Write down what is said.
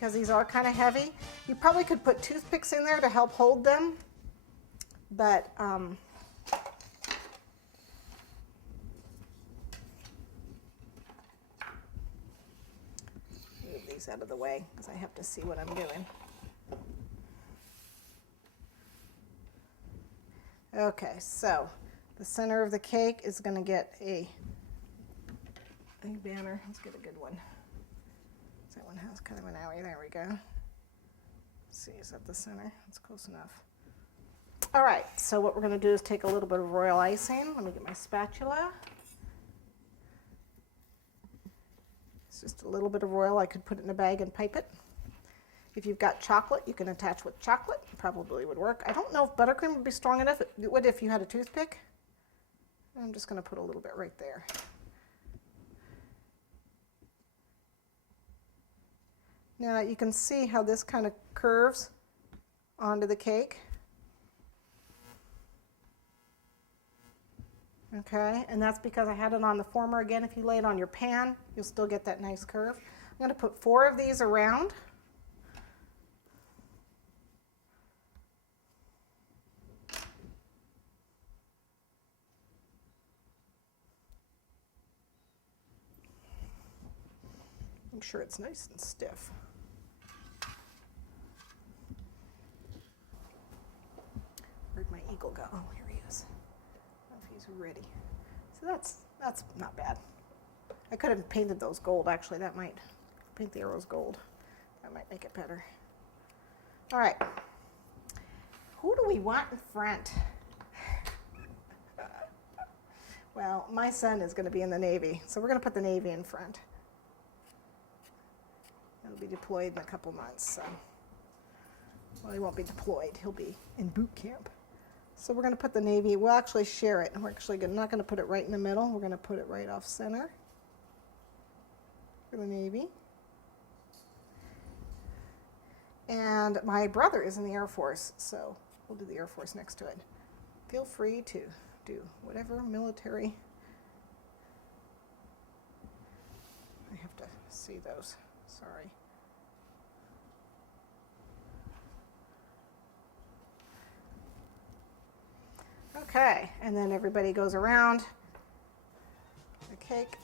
because these are kind of heavy. You probably could put toothpicks in there to help hold them, but move these out of the way because I have to see what I'm doing. Okay, so the center of the cake is going to get a banner. Let's get a good one. That one has kind of an alley. There we go. Let's see, is that the center? That's close enough. All right, so what we're going to do is take a little bit of royal icing. Let me get my spatula. It's just a little bit of royal. I could put it in a bag and pipe it. If you've got chocolate, you can attach with chocolate. Probably would work. I don't know if buttercream would be strong enough. It would if you had a toothpick. I'm just going to put a little bit right there. Now you can see how this kind of curves onto the cake. Okay, and that's because I had it on the former. Again, if you lay it on your pan, you'll still get that nice curve. I'm going to put 4 of these around. Make sure it's nice and stiff. Where'd my eagle go? Oh, here he is. I don't know if he's ready. So that's not bad. I could have painted those gold, actually. That might paint the arrows gold. That might make it better. All right. Who do we want in front? Well, my son is going to be in the Navy, so we're going to put the Navy in front. He'll be deployed in a couple months. So. Well, he won't be deployed. He'll be in boot camp. So we're going to put the Navy. We'll actually share it. We're actually not going to put it right in the middle. We're going to put it right off center for the Navy. And my brother is in the Air Force, so we'll do the Air Force next to it. Feel free to do whatever military. I have to see those. Sorry. Okay, and then everybody goes around the cake.